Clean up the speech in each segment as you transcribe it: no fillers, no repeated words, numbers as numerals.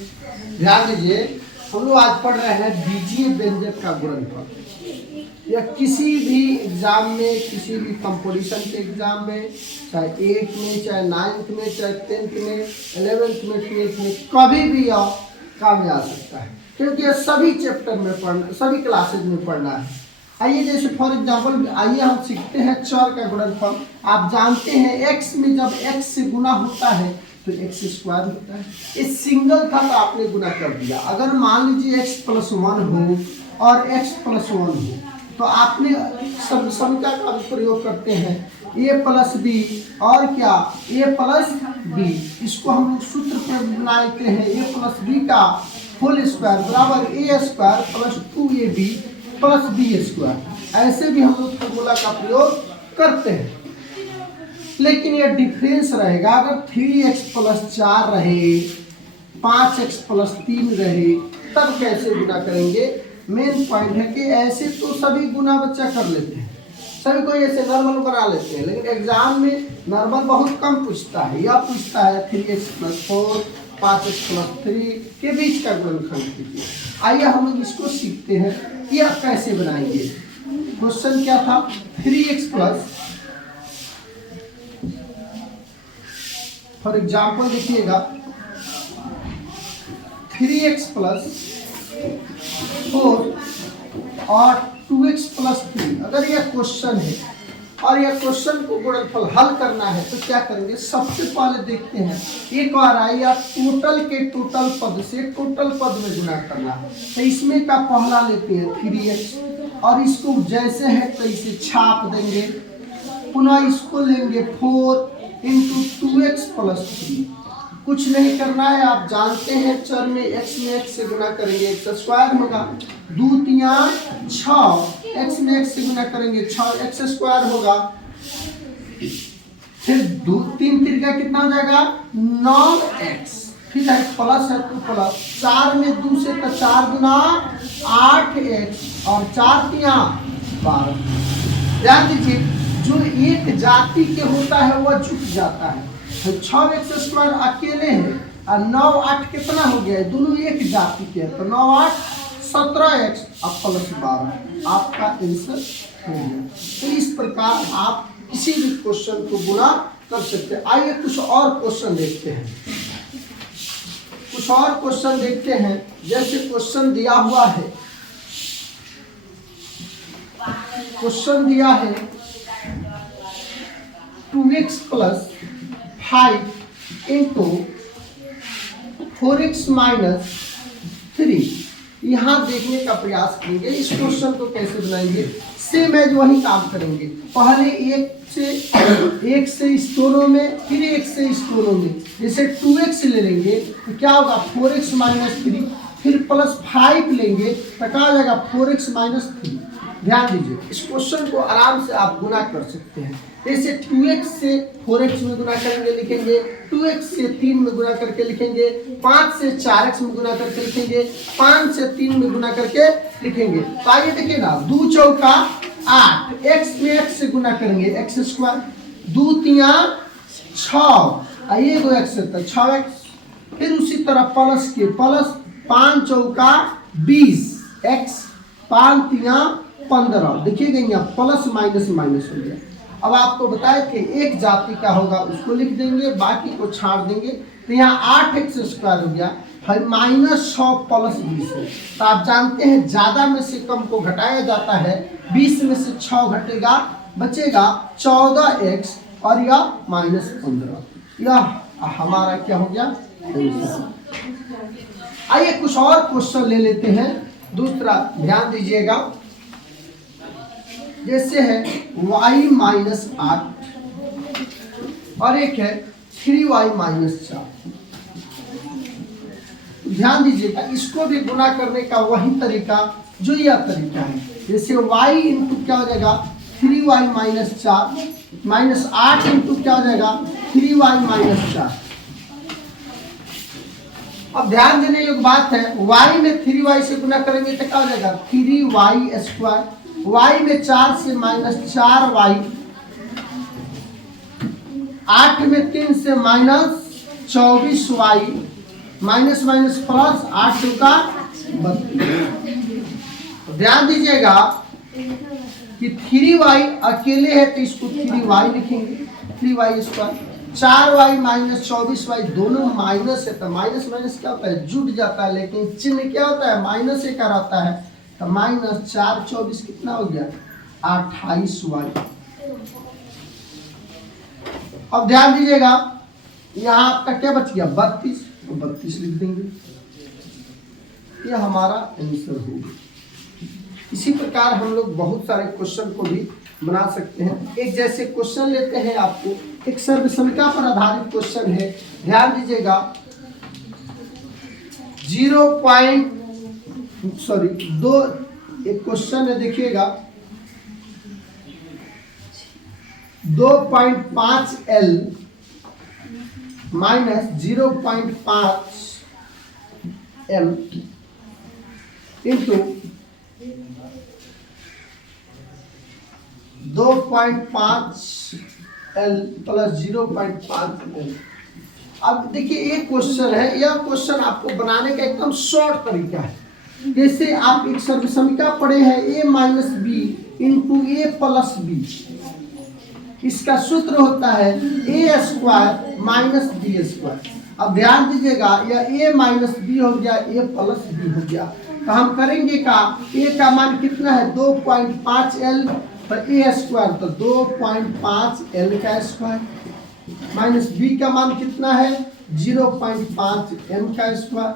ध्यान दीजिए, हम लोग आज पढ़ रहे हैं बीजीय व्यंजक का गुणनफल। या किसी भी एग्जाम में, किसी भी कंपटीशन के एग्जाम में, चाहे 8 में, चाहे 9th में, चाहे 10th में, 11th में, 12th में, कभी भी आओ काम में आ सकता है, क्योंकि ये सभी चैप्टर में पढ़ना, सभी क्लासेज में पढ़ना है। आइए जैसे फॉर एग्जांपल, आइए हम सीखते हैं चर का गुणनफल। आप जानते हैं x में जब x से गुना होता है तो x स्क्वायर होता है। ये सिंगल था तो आपने गुना कर दिया। अगर मान लीजिए x + 1 हो और x + 1 हो तो आपने समीकरण का प्रयोग करते हैं a + b और क्या a + b। इसको हम लोग सूत्र पर बनाते हैं a + b का होल स्क्वायर बराबर a square + 2ab + b square. ऐसे भी हम लोग फॉर्मूला का प्रयोग करते हैं, लेकिन ये डिफरेंस रहेगा। अगर 3x + 4 रहे, 5x + 3 रहे, तब कैसे गुना करेंगे। मेन पॉइंट है कि ऐसे तो सभी गुना बच्चा कर लेते हैं, सभी कोई ऐसे नॉर्मल बना लेते हैं, लेकिन एग्जाम में नॉर्मल बहुत कम पूछता है। यह पूछता है 3x + 4 5x + 3 के बीच का गुणनफल कीजिए। आइए हम लोग इसको सीखते हैं, यह कैसे बनाएंगे। क्वेश्चन क्या था, 3x + फॉर एग्जाम्पल देखिएगा 3x + 4 और 2x + 3। अगर यह क्वेश्चन है और यह क्वेश्चन को गुणनफल हल करना है तो क्या करेंगे। सबसे पहले देखते हैं एक बार आई या टोटल के टोटल पद से टोटल पद में गुना करना है, तो इसमें का पहला लेते हैं 3x और इसको जैसे है तो इसे छाप देंगे। पुनः इसको लेंगे 4 × 2x + 3। कुछ नहीं करना है, आप जानते हैं चर में x में x से गुना करेंगे x स्क्वायर होगा। 2 × 6 x में x से गुना करेंगे 6x स्क्वायर होगा। फिर 2 3 × कितना हो जाएगा 9x। फिर है प्लस है तो प्लस 4 में 2 से तो 4 गुना 8x और 4 × 12। ध्यान दीजिए, जो एक जाति के होता है वह जुट जाता है। तो 6x स्क्वायर अकेले है और 9 8 कितना हो गया, दोनों एक जाति के हैं, तो 9 8 17x और +12 आपका आंसर हो गया। तो इस प्रकार आप किसी भी क्वेश्चन को गुना कर सकते हैं। आइए कुछ और क्वेश्चन देखते हैं, कुछ और क्वेश्चन देखते हैं। जैसे क्वेश्चन दिया हुआ है, क्वेश्चन दिया है 2x + 5 × 4x - 3। यहाँ देखने का प्रयास करेंगे इस क्वेश्चन को कैसे बनाएंगे। सेम एज वही काम करेंगे, पहले एक से इस दोनों में, फिर एक से इस दोनों में। जैसे 2x ले लेंगे तो क्या होगा 4x - 3, फिर +5 लेंगे तो क्या हो जाएगा 4x - 3। ध्यान दीजिए, इस क्वेश्चन को आराम से आप गुना कर सकते हैं। जैसे 2x से 4x में गुना करेंगे लिखेंगे, 2x से 3 में गुना करके लिखेंगे, 5 से 4x में गुना करके लिखेंगे, 5 से 3 में गुना करके लिखेंगे। तो आइए देखिए ना, 2 चौका 8, x में x से गुना करेंगे x स्क्वायर, 2 × 6 ये 2x से 6x। फिर उसी तरह प्लस के प्लस 5 चौका 20 x, 5 × 15। देखिएगा यहाँ प्लस माइनस माइनस हो गया। अब आपको बताया कि एक जाति का होगा उसको लिख देंगे, बाकी को छाड़ देंगे, तो यहाँ 8x स्क्वायर हो गया, फिर -6 + 20 है। तो आप जानते हैं ज़्यादा में से कम को घटाया जाता है, 20 में से 6 घटेगा, बचेगा 14x और यह -15। यह हमारा क्या हो गया। आइए कुछ और क्वेश्चन ले लेते हैं। दूसरा ध्यान दीजिएगा, जैसे है y - 8 और एक है 3y - 4। ध्यान दीजिएगा, इसको भी गुना करने का वही तरीका जो यह तरीका है। जैसे y × क्या हो जाएगा 3y - 4 -8 × क्या हो जाएगा 3y - 4। अब ध्यान देने योग्य बात है, y में 3y से गुना करेंगे तो क्या हो जाएगा 3y स्क्वायर, y में 4 से -4y, 8 में 3 से -24y माइनस माइनस प्लस, 8 2 का 32। ध्यान दीजिएगा कि 3y अकेले है तो इसको 3y लिखेंगे, 3y square. 4y minus 24y दोनों माइनस है तो माइनस माइनस क्या होता है, जुड़ जाता है, लेकिन चिन्ह क्या होता है, माइनस एक रहता है। तो माइनस 4 24 कितना हो गया, 28y। अब ध्यान दीजिएगा यहाँ आपका क्या बच गया, 32, तो 32 लिख देंगे, ये हमारा आंसर होगा। इसी प्रकार हम लोग बहुत सारे क्वेश्चन को भी बना सकते हैं। एक जैसे क्वेश्चन लेते हैं, आपको एक सर्वसंख्या पर आधारित क्वेश्चन है, ध्यान दीजिएगा। 2 एक क्वेश्चन है, देखिएगा 2.5L minus 0.5M into 2.5L plus 0.5L। अब देखिए एक क्वेश्चन है, यह क्वेश्चन आपको बनाने का एकदम शॉर्ट तरीका है। जैसे आप एक सर्वसंख्या पढ़े हैं a minus B into A plus B, इसका सूत्र होता है A square minus B square. अब ध्यान दीजिएगा यह a माइनस बी हो गया, a प्लस बी हो गया, तो हम करेंगे का a का मान कितना है 2.5L, तो a स्क्वायर तो 2.5L का स्क्वायर, माइनस b का मान कितना है 0.5M का स्क्वायर।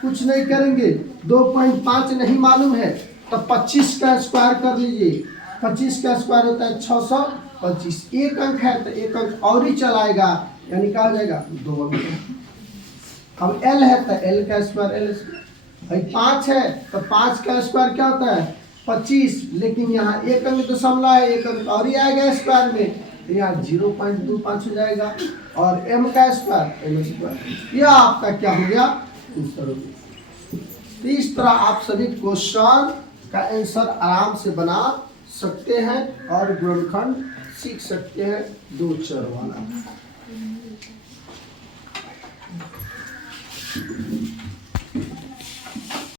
कुछ नहीं करेंगे, 2.5 नहीं मालूम है तो 25 का स्क्वायर कर लीजिए, 25 का स्क्वायर होता है 625। एक अंक है तो एक अंक और ही चलाएगा, यानी क्या हो जाएगा 2 अंक। अब L है तो L का स्क्वायर L स्क्वायर, भाई 5 है तो 5 का स्क्वायर क्या होता है 25, लेकिन यहाँ एक अंक दशमलव है, एक अंक और ही आएगा स्क्वायर में, तो यहाँ 0.25 हो जाएगा, और M का स्क्वायर M स्क्वायर, यह आपका क्या हो गया आंसर हो गया। तो इस तरह आप सभी क्वेश्चन का आंसर आराम से बना सकते हैं और गुणनखंड सीख सकते हैं 2 चर वाला।